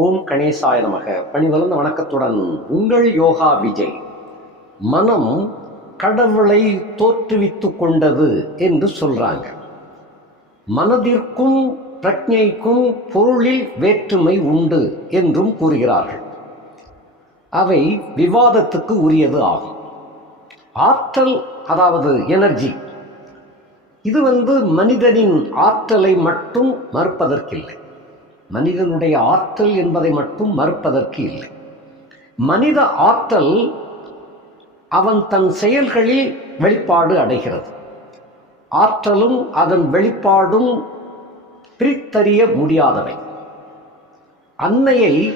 ஓம் கணேசாய நமக. பணிவளர்ந்த வணக்கத்துடன் உங்கள் யோகா விஜய். மனம் கடவுளை தோற்றுவித்து கொண்டது என்று சொல்றாங்க. மனதிற்கும் பிரஜைக்கும் பொருளில் வேற்றுமை உண்டு என்றும் கூறுகிறார்கள். அவை விவாதத்துக்கு உரியது ஆகும். ஆற்றல் அதாவது எனர்ஜி இது வந்து மனிதனின் ஆற்றலை மட்டும் மறுப்பதற்கில்லை. மனிதனுடைய ஆற்றல் என்பதை மட்டும் மறுப்பதற்கு இல்லை. மனித ஆற்றல் அவன் தன் செயல்களில் வெளிப்பாடு அடைகிறது. ஆற்றலும் அதன் வெளிப்பாடும் பிரித்தறிய முடியாதவை. அன்னையை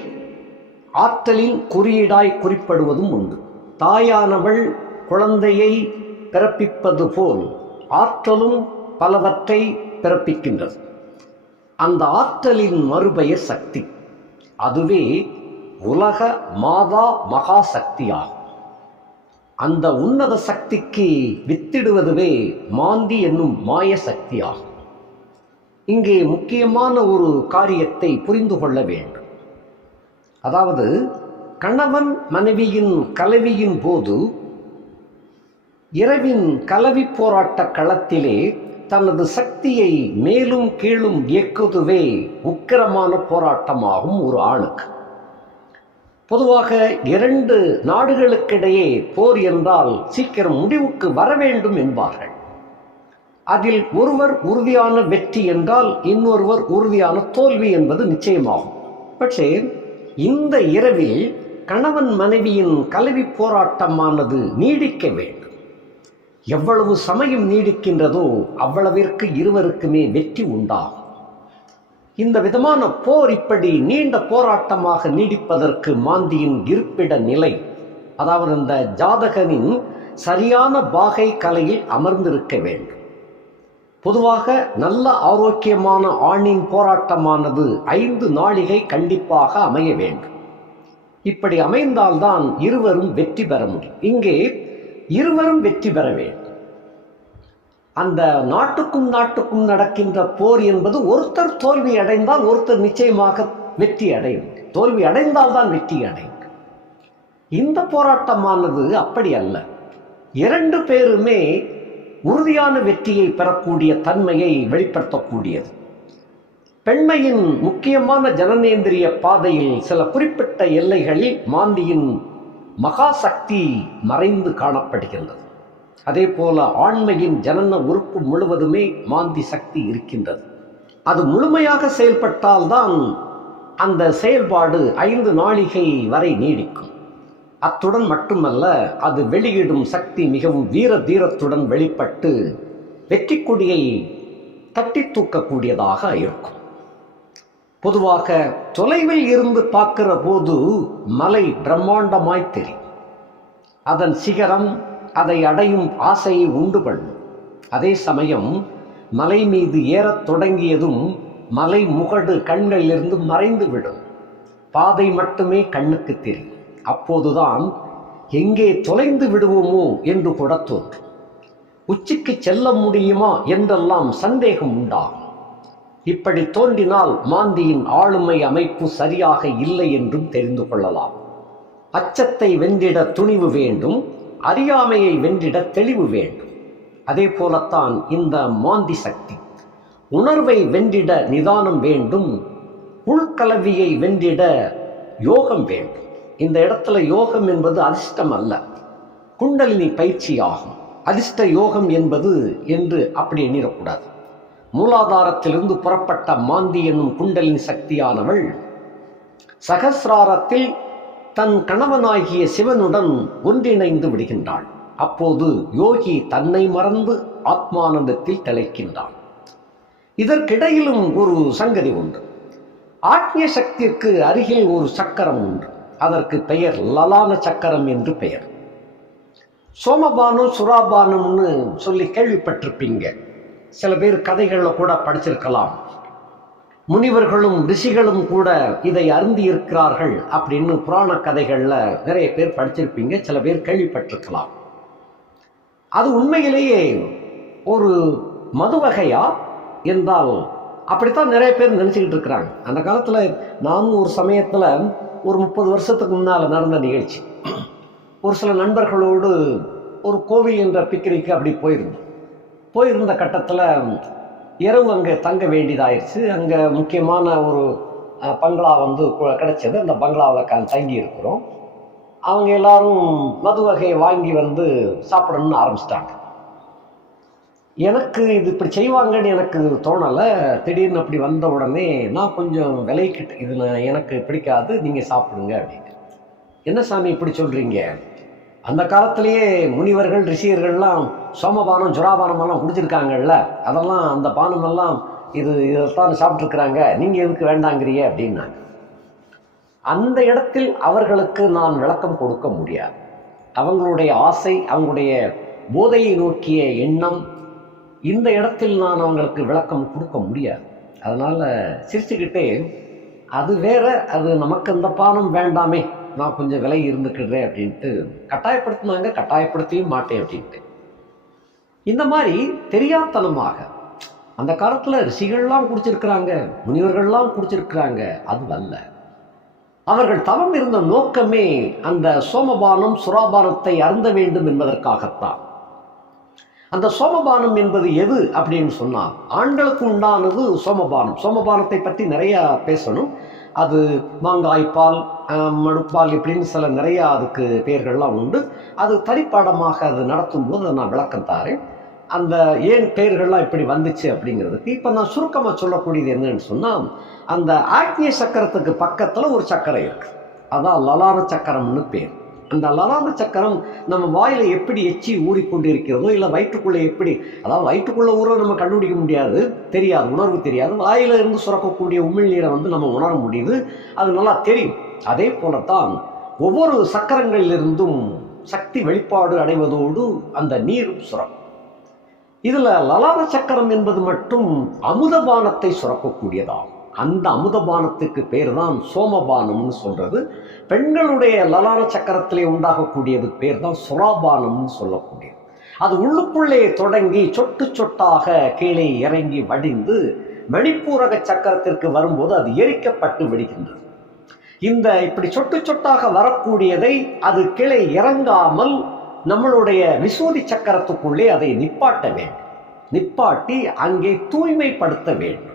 ஆற்றலின் குறியீடாய் குறிப்பிடுவதும் உண்டு. தாயானவள் குழந்தையை பிறப்பிப்பது போல் ஆற்றலும் பலவற்றை பிறப்பிக்கின்றது. அந்த ஆற்றலின் மறுபெயர் சக்தி. அதுவே உலக மாதா மகா சக்தியாகும் அந்த உன்னத சக்திக்கு வித்திடுவதுவே மாந்தி என்னும் மாய சக்தியாகும். இங்கே முக்கியமான ஒரு காரியத்தை புரிந்து கொள்ள வேண்டும். அதாவது கணவன் மனைவியின் கலவியின் போது இரவின் கலவி போராட்ட களத்திலே தனது சக்தியை மேலும் கீழும் இயக்குவதுவே உக்கிரமான போராட்டமாகும் ஒரு ஆணுக்கு பொதுவாக இரண்டு நாடுகளுக்கிடையே போர் என்றால் சீக்கிரம் முடிவுக்கு வர வேண்டும் என்பார்கள் அதில் ஒருவர் உறுதியான வெற்றி என்றால் இன்னொருவர் உறுதியான தோல்வி என்பது நிச்சயமாகும் പക്ഷേ இந்த இரவில் கணவன் மனைவியின் கல்வி போராட்டமானது நீடிக்க வேண்டும் எவ்வளவு சமயம் நீடிக்கின்றதோ அவ்வளவிற்கு இருவருக்குமே வெற்றி உண்டாகும். இந்த விதமான போர் இப்படி நீண்ட போராட்டமாக நீடிப்பதற்கு மாந்தியின் இருப்பிட நிலை அதாவது இந்த ஜாதகனின் சரியான பாகை கலையில் அமர்ந்திருக்க வேண்டும். பொதுவாக நல்ல ஆரோக்கியமான ஆணின் போராட்டமானது ஐந்து நாளிகை கண்டிப்பாக அமைய வேண்டும். இப்படி அமைந்தால்தான் இருவரும் வெற்றி பெற முடியும். இங்கே இருவரும் வெற்றி பெற வேண்டும். அந்த நாட்டுக்கும் நாட்டுக்கும் நடக்கின்ற போர் என்பது ஒருத்தர் தோல்வி அடைந்தால் ஒருத்தர் நிச்சயமாக வெற்றி அடையும். தோல்வி அடைந்தால்தான் வெற்றி அடையும். இந்த போராட்டமானது அப்படி அல்ல. இரண்டு பேருமே உறுதியான வெற்றியை பெறக்கூடிய தன்மையை வெளிப்படுத்தக்கூடியது. பெண்மையின் முக்கியமான ஜனநேந்திரிய பாதையில் சில குறிப்பிட்ட எல்லைகளில் மாந்தியின் மகாசக்தி மறைந்து காணப்படுகின்றது. அதே போல ஆண்மையின் ஜனன உறுப்பு முழுவதுமே மாந்தி சக்தி இருக்கின்றது. அது முழுமையாக செயல்பட்டால்தான் அந்த செயல்பாடு ஐந்து நாளிகை வரை நீடிக்கும். அத்துடன் மட்டுமல்ல அது வெளியிடும் சக்தி மிகவும் வீர தீரத்துடன் வெளிப்பட்டு வெற்றி கொடியை தட்டி தூக்கக்கூடியதாக இருக்கும். பொதுவாக தொலைவில் இருந்து பார்க்கிற போது மலை பிரம்மாண்டமாய் தெரியும். அதன் சிகரம் அதை அடையும் ஆசையை உண்டு பண்ணும். அதே சமயம் மலை மீது ஏறத் தொடங்கியதும் மலை முகடு கண்களிலிருந்து மறைந்து விடும். பாதை மட்டுமே கண்ணுக்கு தெரியும். அப்போதுதான் எங்கே தொலைந்து விடுவோமோ என்று கூட தோன்றும். உச்சிக்கு செல்ல முடியுமா என்றெல்லாம் சந்தேகம் உண்டாகும். இப்படி தோன்றினால் மாந்தியின் ஆளுமை அமைப்பு சரியாக இல்லை என்றும் தெரிந்து கொள்ளலாம். அச்சத்தை வென்றிட துணிவு வேண்டும் அறியாமையை வென்றிட தெளிவு வேண்டும். அதே போலத்தான் இந்த மாந்தி சக்தி. உணர்வை வென்றிட நிதானம் வேண்டும் உள்கலவியை வென்றிட யோகம் வேண்டும். இந்த இடத்துல யோகம் என்பது அதிர்ஷ்டம் அல்ல. குண்டலினி பயிற்சி ஆகும் அதிர்ஷ்ட யோகம் என்பது என்று அப்படி எண்ணிடக்கூடாது. மூலாதாரத்திலிருந்து புறப்பட்ட மாந்தி என்னும் குண்டலின் சக்தியானவள் சகசிராரத்தில் தன் கணவனாகிய சிவனுடன் ஒன்றிணைந்து விடுகின்றாள். அப்போது யோகி தன்னை மறந்து ஆத்மானந்தத்தில் திளைக்கின்றான் இதற்கிடையிலும் ஒரு சங்கதி உண்டு. ஆத்மிய சக்திக்கு அருகில் ஒரு சக்கரம் உண்டு. அதற்கு பெயர் லலான சக்கரம் என்று பெயர். சோமபானம் சுராபானம்னு சொல்லி கேள்விப்பட்டிருப்பீங்க. சில பேர் கதைகளில் கூட படிச்சிருக்கலாம். முனிவர்களும் ரிஷிகளும் கூட இதை அருந்தி இருக்கிறார்கள் அப்படின்னு புராண கதைகளில் நிறைய பேர் படிச்சிருப்பீங்க சில பேர் கேள்விப்பட்டிருக்கலாம். அது உண்மையிலேயே ஒரு மது வகையா என்றால் அப்படித்தான் நிறைய பேர் நினச்சிக்கிட்டு இருக்கிறாங்க. அந்த காலத்தில் நானும் ஒரு சமயத்தில் ஒரு முப்பது வருஷத்துக்கு முன்னால் நடந்த நிகழ்ச்சி. ஒரு சில நண்பர்களோடு ஒரு கோவில் என்ற பிக்னிக்கு அப்படி போயிருந்தோம். போயிருந்த கட்டத்தில் இரவு அங்கே தங்க வேண்டியதாயிருச்சு. அங்கே முக்கியமான ஒரு பங்களா வந்து கிடைச்சது. அந்த பங்களாவில் க தங்கி இருக்கிறோம். அவங்க எல்லாரும் மது வகையை வாங்கி வந்து சாப்பிடணும்னு ஆரம்பிச்சிட்டாங்க. எனக்கு இது இப்படி செய்வாங்கன்னு எனக்கு தோணலை. திடீர்னு அப்படி வந்த உடனே நான் கொஞ்சம் விலைக்கிட்டு இது நான் எனக்கு பிடிக்காது நீங்கள் சாப்பிடுங்க அப்படின்னு என்ன சாமி இப்படி சொல்கிறீங்க அந்த காலத்திலேயே முனிவர்கள் ரிஷியர்கள்லாம் சோமபானம் ஜுராபானமெல்லாம் குடிச்சிருக்காங்கல்ல? அதெல்லாம் அந்த பானமெல்லாம் இது இதைத்தான் சாப்பிட்ருக்குறாங்க நீங்கள் எதுக்கு வேண்டாங்கிறிய அப்படின்னாங்க. அந்த இடத்தில் அவர்களுக்கு நான் விளக்கம் கொடுக்க முடியாது. அவங்களுடைய ஆசை அவங்களுடைய போதையை நோக்கிய எண்ணம் இந்த இடத்தில் நான் அவங்களுக்கு விளக்கம் கொடுக்க முடியாது. அதனால் சிரிச்சுக்கிட்டே அது வேற அது நமக்கு இந்த பானம் வேண்டாமே. நான் கொஞ்சம் விலை இருந்துக்கிடுறேன் அப்படின்ட்டு கட்டாயப்படுத்தினாங்க கட்டாயப்படுத்தவும் மாட்டேன் அப்படின்ட்டு. இந்த மாதிரி தெரியாத்தனமாக அந்த காலத்தில் ரிஷிகள்லாம் குடிச்சிருக்கிறாங்க முனிவர்கள்லாம் குடிச்சிருக்கிறாங்க அது அல்ல அவர்கள் தவம் இருந்த நோக்கமே அந்த சோமபானம் சுராபானத்தை அருந்த வேண்டும் என்பதற்காகத்தான். அந்த சோமபானம் என்பது எது அப்படின்னு சொன்னால் ஆண்களுக்கு உண்டானது சோமபானம். சோமபானத்தை பற்றி நிறையா பேசணும். அது மாங்காய்ப்பால் மடுப்பால் இப்படின்னு சில நிறைய அதுக்கு பெயர்கள்லாம் உண்டு. அது தனிப்பாடமாக அது நடத்தும் போது நான் விளக்கம் தாரேன். அந்த ஏன் பெயர்கள்லாம் இப்படி வந்துச்சு அப்படிங்கிறதுக்கு இப்போ நான் சுருக்கமாக சொல்லக்கூடியது என்னன்னு சொன்னால் அந்த ஆக்னிய சக்கரத்துக்கு பக்கத்தில் ஒரு சக்கரம் இருக்குது அதான் லலார சக்கரம்னு பேர். அந்த லலான சக்கரம் நம்ம வாயில் எப்படி எச்சி ஊறிக்கொண்டிருக்கிறதோ இல்லை வயிற்றுக்குள்ளே எப்படி அதாவது வயிற்றுக்குள்ளே ஊற நம்ம கண்டுபிடிக்க முடியாது தெரியாது உணர்வு தெரியாது வாயில இருந்து சுரக்கக்கூடிய உமிழ்நீரை வந்து நம்ம உணர முடியுது அது நல்லா தெரியும். அதே போலத்தான் ஒவ்வொரு சக்கரங்களிலிருந்தும் சக்தி வெளிப்பாடு அடைவதோடு அந்த நீரும் சுரக்கும். இதில் லலாம சக்கரம் என்பது மட்டும் அமுதபானத்தை சுரக்கக்கூடியதாகும். அந்த அமுதபானத்துக்கு பேர் தான் சோமபானம்னு சொல்கிறது பெண்களுடைய லலான சக்கரத்திலே உண்டாகக்கூடியது பேர் தான் சுறாபானம்னு சொல்லக்கூடியது. அது உள்ளுக்குள்ளே தொடங்கி சொட்டு சொட்டாக கீழே இறங்கி வடிந்து மணிப்பூரக சக்கரத்திற்கு வரும்போது அது எரிக்கப்பட்டு விடுகின்றது. இந்த இப்படி சொட்டு சொட்டாக வரக்கூடியதை அது கீழே இறங்காமல் நம்மளுடைய விசூதி சக்கரத்துக்குள்ளே அதை நிப்பாட்ட வேண்டும். நிப்பாட்டி அங்கே தூய்மைப்படுத்த வேண்டும்.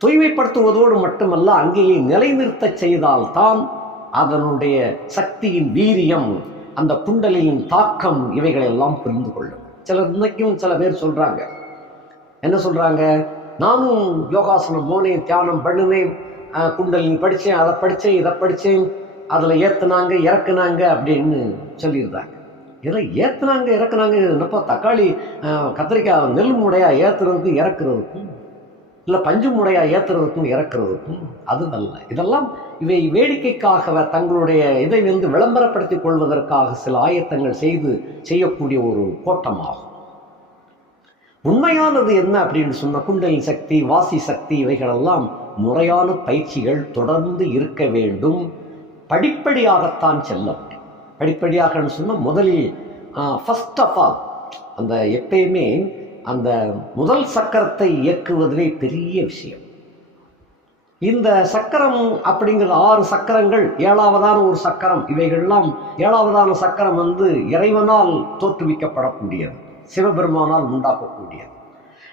தூய்மைப்படுத்துவதோடு மட்டுமல்ல அங்கேயே நிலைநிறுத்தச் செய்தால்தான் அதனுடைய சக்தியின் வீரியம் அந்த குண்டலியின் தாக்கம் இவைகளெல்லாம் புரிந்து கொள்ளும். சிலர் இன்னைக்கும் சில பேர் சொல்றாங்க. என்ன சொல்றாங்க? நானும் யோகாசனம் போனேன் தியானம் பண்ணினேன் அஹ், குண்டலினி படித்தேன் அதை படித்தேன் இதை படித்தேன் அதில் ஏற்றுனாங்க இறக்குனாங்க அப்படின்னு சொல்லியிருந்தாங்க. இதில் ஏற்றுனாங்க இறக்குனாங்க என்னப்பா தக்காளி கத்திரிக்காய் நெல் மூடையாக ஏற்றுறதுக்கும் இறக்குறதுக்கும் இல்லை பஞ்சு முறையாக ஏற்றுறதுக்கும் இறக்குறதுக்கும் அது நல்ல. இதெல்லாம் இவை வேடிக்கைக்காக தங்களுடைய இதை வந்து விளம்பரப்படுத்திக் கொள்வதற்காக சில ஆயத்தங்கள் செய்து செய்யக்கூடிய ஒரு கோட்டமாகும். உண்மையானது என்ன அப்படின்னு சொன்ன குண்டலின் சக்தி வாசி சக்தி இவைகளெல்லாம் முறையான பயிற்சிகள் தொடர்ந்து இருக்க வேண்டும். படிப்படியாகத்தான் செல்ல முடியும் படிப்படியாகன்னு சொன்னால் முதலில் ஃபஸ்ட் ஆஃப் ஆல் அந்த எப்பயுமே அந்த முதல் சக்கரத்தை இயக்குவதிலே பெரிய விஷயம். இந்த சக்கரம் அப்படிங்கிற ஆறு சக்கரங்கள் ஏழாவதான ஒரு சக்கரம் இவைகள்லாம் ஏழாவதான சக்கரம் வந்து இறைவனால் தோற்றுவிக்கப்படக்கூடியது சிவபெருமானால் உண்டாக்கக்கூடியது.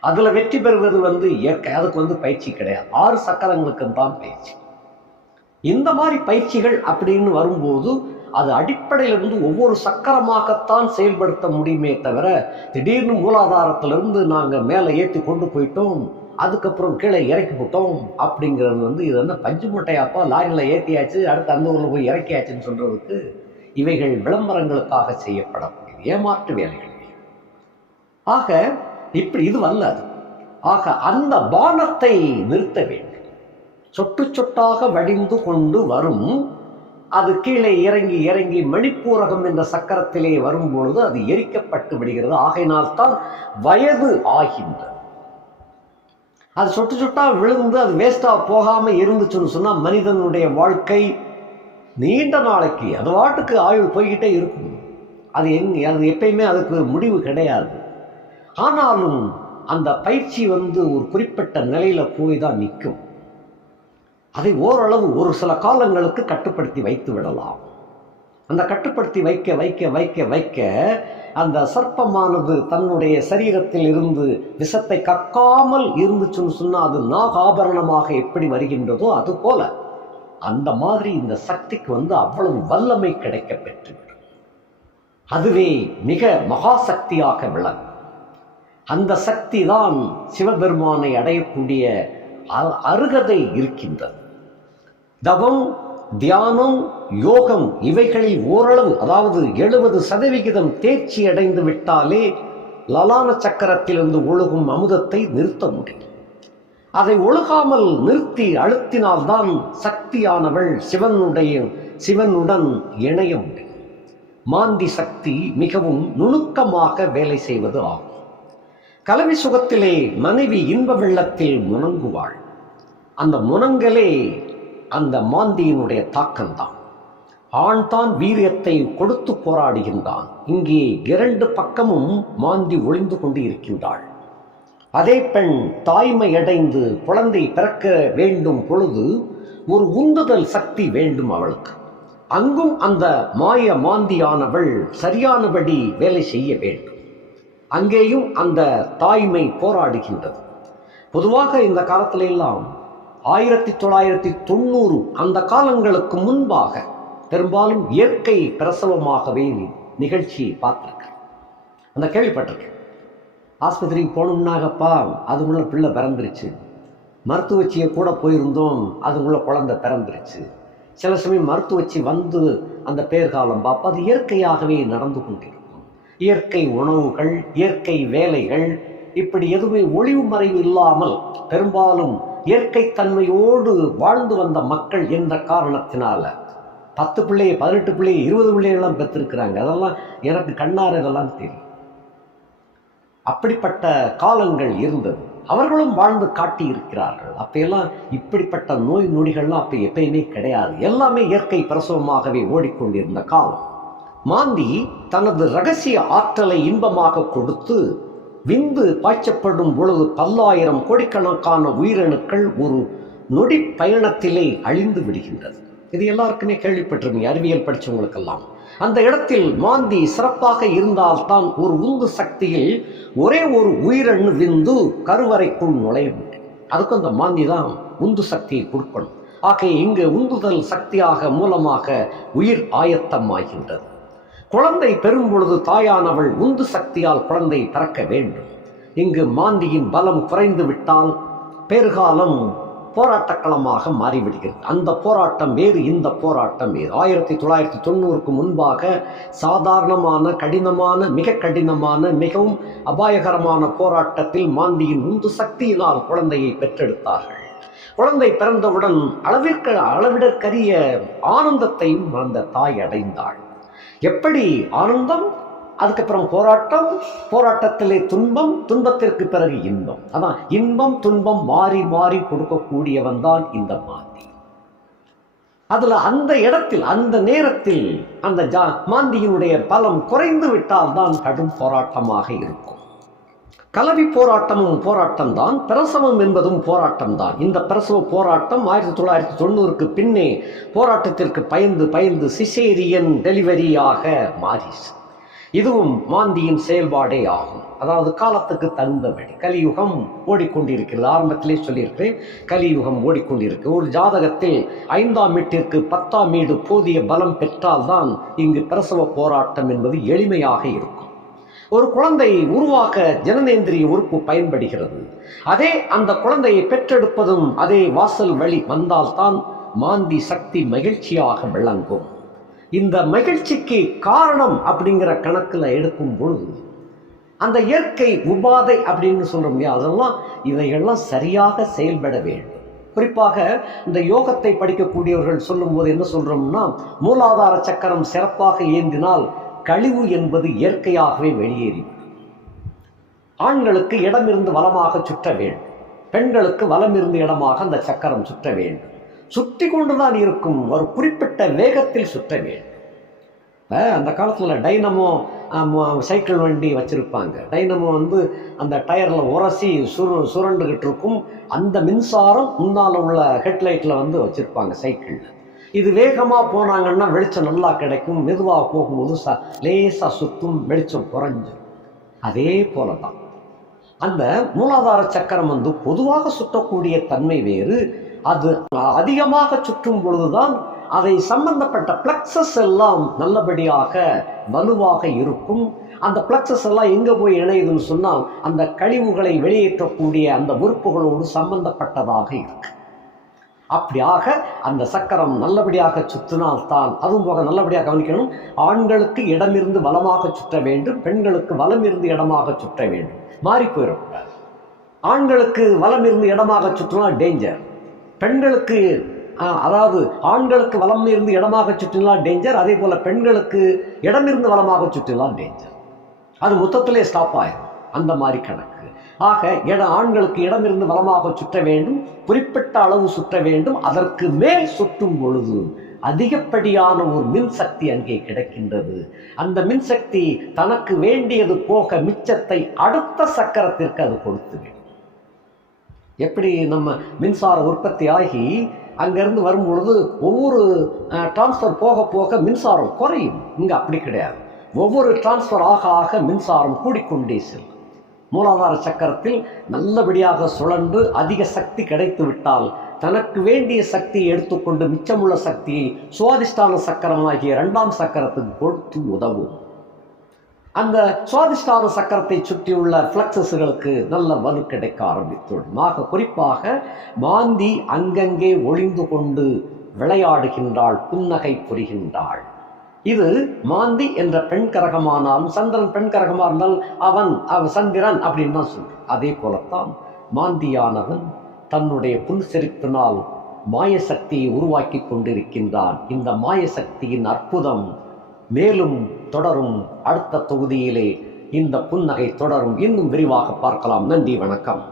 அதில் வெற்றி பெறுவது வந்து இயற்கை அதுக்கு வந்து பயிற்சி கிடையாது. ஆறு சக்கரங்களுக்கு தான் பயிற்சி. இந்த மாதிரி பயிற்சிகள் அப்படின்னு வரும்போது அது அடிப்படையிலிருந்து ஒவ்வொரு சக்கரமாகத்தான் செயல்படுத்த முடியுமே தவிர திடீர்னு மூலாதாரத்திலிருந்து நாங்கள் மேலே ஏற்றி கொண்டு போயிட்டோம் அதுக்கப்புறம் கீழே இறக்கி போட்டோம் அப்படிங்கிறது வந்து இது வந்து பஞ்சு முட்டையாப்பா லாரியில் ஏற்றியாச்சு அடுத்து அந்த ஊரில் போய் இறக்கியாச்சுன்னு சொல்கிறதுக்கு இவைகள் விளம்பரங்களுக்காக செய்யப்படக்கூடியது ஏமாற்று வேலைகள். ஆக இப்படி இது வல்லாது. ஆக அந்த பானத்தை நிறுத்த வேண்டும். சொட்டு சொட்டாக வடிந்து கொண்டு வரும் அது கீழே இறங்கி இறங்கி மணிப்பூரகம் என்ற சக்கரத்திலே வரும் பொழுது அது எரிக்கப்பட்டு விடுகிறது. ஆகையினால்தான் வயது ஆகின்றது. அது சொட்டு சொட்டா விழுந்து அது வேஸ்டா போகாம இருந்துச்சுன்னு சொன்னா மனிதனுடைய வாழ்க்கை நீண்ட நாளைக்கு அது வாட்டுக்கு ஆயுள் போய்கிட்டே இருக்கும். அது எங் அது எப்பயுமே அதுக்கு முடிவு கிடையாது. ஆனாலும் அந்த பயிற்சி வந்து ஒரு குறிப்பிட்ட நிலையில போய் தான் நிற்கும். அதை ஓரளவு ஒரு சில காலங்களுக்கு கட்டுப்படுத்தி வைத்து விடலாம். அந்த கட்டுப்படுத்தி வைக்க வைக்க வைக்க வைக்க அந்த சர்ப்பமானது தன்னுடைய சரீரத்தில் இருந்து விஷத்தை கக்காமல் இருந்துச்சுன்னு சொன்னால் அது நாகாபரணமாக எப்படி வருகின்றதோ அது போல அந்த மாதிரி இந்த சக்திக்கு வந்து அவ்வளவு வல்லமை கிடைக்க பெற்றுவிடும். அதுவே மிக மகாசக்தியாக விளங்கும். அந்த சக்தி தான் சிவபெருமானை அடையக்கூடிய அ- அருகதை இருக்கின்றது. தவம் தியானம் யோகம் இவைகளில் ஓரளவு அதாவது எழுபது சதவிகிதம் தேர்ச்சி அடைந்து விட்டாலே லலான சக்கரத்திலிருந்து ஒழுகும் அமுதத்தை நிறுத்த முடியும். அதை ஒழுகாமல் நிறுத்தி அழுத்தினால்தான் சக்தியானவள் சிவனுடைய சிவனுடன் இணைய முடியும். மாந்தி சக்தி மிகவும் நுணுக்கமாக வேலை செய்வது ஆகும். கலவி சுகத்திலே மனைவி இன்ப வெள்ளத்தில் முணங்குவாள். அந்த முனங்கலே அந்த மாந்தியினுடைய தாக்கம்தான். ஆண் தான் வீரியத்தை கொடுத்து போராடுகின்றான். இங்கே இரண்டு பக்கமும் மாந்தி ஒளிந்து கொண்டு இருக்கின்றாள். அதே பெண் தாய்மை அடைந்து குழந்தை பிறக்க வேண்டும் பொழுது ஒரு உந்துதல் சக்தி வேண்டும் அவளுக்கு. அங்கும் அந்த மாய மாந்தியானவள் சரியானபடி வேலை செய்ய வேண்டும். அங்கேயும் அந்த தாய்மை போராடுகின்றது. பொதுவாக இந்த காலத்திலெல்லாம் ஆயிரத்தி தொள்ளாயிரத்தி தொண்ணூறு அந்த காலங்களுக்கு முன்பாக பெரும்பாலும் இயற்கை பிரசவமாகவே நி- நிகழ்ச்சியை பார்த்துருக்கேன். அந்த கேள்விப்பட்டிருக்கேன். ஆஸ்பத்திரிக்கு போனோம்னாகப்பா அதுக்குள்ள பிள்ளை பிறந்துருச்சு. மருத்துவச்சியை கூட போயிருந்தோம் அதுக்குள்ள குழந்தை பிறந்துருச்சு. சில சமயம் மருத்துவச்சி வந்து அந்த பேர்காலம் பார்ப்போம் அது இயற்கையாகவே நடந்து கொண்டிருக்கும். இயற்கை உணவுகள் இயற்கை வேலைகள் இப்படி எதுவுமே ஒளிவு மறைவு இல்லாமல் பெரும்பாலும் இயற்கை தன்மையோடு வாழ்ந்து வந்த மக்கள் என்ற காரணத்தினால பத்து பிள்ளையை பதினெட்டு பிள்ளையை இருபது பிள்ளைகள்லாம் பெற்றிருக்கிறாங்க. அதெல்லாம் எனக்கு கண்ணார் இதெல்லாம் தெரியும். அப்படிப்பட்ட காலங்கள் இருந்தது. அவர்களும் வாழ்ந்து காட்டி இருக்கிறார்கள் அப்பையெல்லாம் இப்படிப்பட்ட நோய் நொடிகள்லாம் அப்போ எப்பயுமே கிடையாது. எல்லாமே இயற்கை பிரசவமாகவே ஓடிக்கொண்டிருந்த காலம். மாந்தி தனது ரகசிய ஆற்றலை இன்பமாக கொடுத்து விந்து பாய்ச்சப்படும் பொழுது பல்லாயிரம் கோடிக்கணக்கான உயிரணுக்கள் ஒரு நொடி பயணத்திலே அழிந்து விடுகின்றது. இது எல்லாருக்குமே கேள்விப்பட்டிருந்தீங்க அறிவியல் படித்தவங்களுக்கெல்லாம் அந்த இடத்தில் மாந்தி சிறப்பாக இருந்தால்தான் ஒரு உந்து சக்தியில் ஒரே ஒரு உயிரணு விந்து கருவறைக்குள் நுழைய முடியும். அதுக்கு அந்த மாந்தி தான் உந்து சக்தியை கொடுக்கணும். ஆகவே இங்கு உந்துதல் சக்தியாக மூலமாக உயிர் ஆயத்தமாகின்றது. குழந்தை பெறும் பொழுது தாயானவள் உந்து சக்தியால் குழந்தை பிறக்க வேண்டும். இங்கு மாந்தியின் பலம் குறைந்து விட்டால் பெருகாலம் போராட்டக்களமாக மாறிவிடுகிறது. அந்த போராட்டம் வேறு இந்த போராட்டம் வேறு. ஆயிரத்தி தொள்ளாயிரத்தி தொண்ணூறுக்கு முன்பாக சாதாரணமான கடினமான மிக கடினமான மிகவும் அபாயகரமான போராட்டத்தில் மாந்தியின் உந்து சக்தியினால் குழந்தையை பெற்றெடுத்தார்கள். குழந்தை பிறந்தவுடன் அளவிற்கு அளவிடற்கரிய ஆனந்தத்தையும் அந்த தாய் அடைந்தாள். எப்படி ஆனந்தம் அதுக்கப்புறம் போராட்டம் போராட்டத்திலே துன்பம் துன்பத்திற்கு பிறகு இன்பம். அதான் இன்பம் துன்பம் மாறி மாறி கொடுக்கக்கூடியவன் தான் இந்த மாந்தி. அதில் அந்த இடத்தில் அந்த நேரத்தில் அந்த ஜா மாந்தியினுடைய பலம் குறைந்து விட்டால் தான் கடும் போராட்டமாக இருக்கும். கலவி போராட்டமும் போராட்டம் தான் பிரசவம் என்பதும் போராட்டம் தான் இந்த பிரசவ போராட்டம் ஆயிரத்தி தொள்ளாயிரத்தி தொண்ணூறுக்கு பின்னே போராட்டத்திற்கு பயந்து பயந்து சிசேரியன் டெலிவரியாக மாறிச்சு இதுவும் மாந்தியின் செயல்பாடே ஆகும். அதாவது காலத்துக்கு தகுந்தபடி கலியுகம் ஓடிக்கொண்டிருக்கிறது. ஆரம்பத்திலே சொல்லியிருக்கிறேன் கலியுகம் ஓடிக்கொண்டிருக்கு. ஒரு ஜாதகத்தில் ஐந்தாம் வீட்டிற்கு பத்தாம் வீடு போதிய பலம் பெற்றால்தான் இங்கு பிரசவ போராட்டம் என்பது எளிமையாக இருக்கும். ஒரு குழந்தை உருவாக்க ஜனநேந்திரிய உறுப்பு பயன்படுகிறது. அதே அந்த குழந்தையை பெற்றெடுப்பதும் அதே வாசல் வழி வந்தால்தான் மாந்தி சக்தி மகிழ்ச்சியாக விளங்கும். இந்த மகிழ்ச்சிக்கு காரணம் அப்படிங்கிற கணக்கில் எடுக்கும் பொழுது அந்த இயற்கை உபாதை அப்படின்னு சொல்கிறோம் இல்லையா அதெல்லாம் இவைகள்லாம் சரியாக செயல்பட வேண்டும். குறிப்பாக இந்த யோகத்தை படிக்கக்கூடியவர்கள் சொல்லும்போது என்ன சொல்கிறோம்னா மூலாதார சக்கரம் சிறப்பாக இயங்கினால் கழிவு என்பது இயற்கையாகவே வெளியேறி ஆண்களுக்கு இடமிருந்து வளமாக சுற்ற வேண்டும். பெண்களுக்கு வலமிருந்து இடமாக அந்த சக்கரம் சுற்ற வேண்டும். சுற்றி கொண்டுதான் இருக்கும் ஒரு குறிப்பிட்ட வேகத்தில் சுற்ற வேண்டும். அந்த காலத்தில் டைனமோ சைக்கிள் வண்டி வச்சுருப்பாங்க. டைனமோ வந்து அந்த டயரில் உரசி சுரு சுரண்டுக்கிட்டு இருக்கும். அந்த மின்சாரம் முன்னால் உள்ள ஹெட்லைட்டில் வந்து வச்சுருப்பாங்க சைக்கிளில். இது வேகமாக போனாங்கன்னா வெளிச்சம் நல்லா கிடைக்கும். மெதுவாக போகும்போது ச லேசாக சுற்றும் வெளிச்சம் குறைஞ்சிடும் அதே போல தான் அந்த மூலாதார சக்கரம் வந்து பொதுவாக சுற்றக்கூடிய தன்மை வேறு. அது அதிகமாக சுற்றும் பொழுதுதான் அதை சம்பந்தப்பட்ட பிளக்சஸ் எல்லாம் நல்லபடியாக வலுவாக இருக்கும். அந்த பிளக்சஸ் எல்லாம் எங்கே போய் இணையுதுன்னு சொன்னால் அந்த கழிவுகளை வெளியேற்றக்கூடிய அந்த உறுப்புகளோடு சம்பந்தப்பட்டதாக இருக்கு. அப்படியாக அந்த சக்கரம் நல்லபடியாக சுற்றினால்தான் அதுவும் போக நல்லபடியாக கவனிக்கணும் ஆண்களுக்கு இடமிருந்து வளமாக சுற்ற வேண்டும் பெண்களுக்கு வலம் இருந்து இடமாக சுற்ற வேண்டும். மாறி போயிடக்கூடாது ஆண்களுக்கு வலம் இருந்து இடமாக சுற்றினா டேஞ்சர் பெண்களுக்கு அதாவது ஆண்களுக்கு வலம் இருந்து இடமாக சுற்றினால் டேஞ்சர் அதே போல் பெண்களுக்கு இடமிருந்து வளமாக சுற்றினால் டேஞ்சர் அது மொத்தத்திலே ஸ்டாப் ஆயிடும் அந்த மாதிரி கணக்கு. ஆக இட ஆண்களுக்கு இடமிருந்து வளமாக சுற்ற வேண்டும் குறிப்பிட்ட அளவு சுற்ற வேண்டும் அதற்கு மேல் சுற்றும் பொழுது அதிகப்படியான ஒரு மின்சக்தி அங்கே கிடைக்கின்றது. அந்த மின்சக்தி தனக்கு வேண்டியது போக மிச்சத்தை அடுத்த சக்கரத்திற்கு அது கொடுத்து எப்படி நம்ம மின்சார உற்பத்தி ஆகி அங்கேருந்து வரும் பொழுது ஒவ்வொரு டிரான்ஸ்ஃபர் போக போக மின்சாரம் குறையும். இங்கே அப்படி கிடையாது. ஒவ்வொரு டிரான்ஸ்ஃபர் ஆக ஆக மின்சாரம் கூடிக்கொண்டே செல்லும். மூலாதார சக்கரத்தில் நல்லபடியாக சுழன்று அதிக சக்தி கிடைத்து விட்டால் தனக்கு வேண்டிய சக்தியை எடுத்துக்கொண்டு மிச்சமுள்ள சக்தியை சுவாதிஷ்டான சக்கரமாகிய இரண்டாம் சக்கரத்துக்கு கொடுத்து உதவும். அந்த சுவாதிஷ்டான சக்கரத்தை சுற்றியுள்ள ஃப்ளக்ஸஸ்களுக்கு நல்ல வலு கிடைக்க ஆரம்பித்துவிடும். ஆக குறிப்பாக மாந்தி அங்கங்கே ஒளிந்து கொண்டு விளையாடுகின்றாள் புன்னகை புரிகின்றாள். இது மாந்தி என்ற பெண் கரகமானாலும் சந்திரன் பெண் கரகமாக இருந்தால் அவன் அவன் சந்திரன் அப்படின்னு தான் சொல்றோம் அதே போலத்தான் மாந்தியானவன் தன்னுடைய புன்சிரிப்பினால் மாயசக்தியை உருவாக்கி கொண்டிருக்கின்றான். இந்த மாயசக்தியின் அற்புதம் மேலும் தொடரும். அடுத்த தொகுதியிலே இந்த புன்னகை தொடரும். இன்னும் விரிவாக பார்க்கலாம். நன்றி வணக்கம்.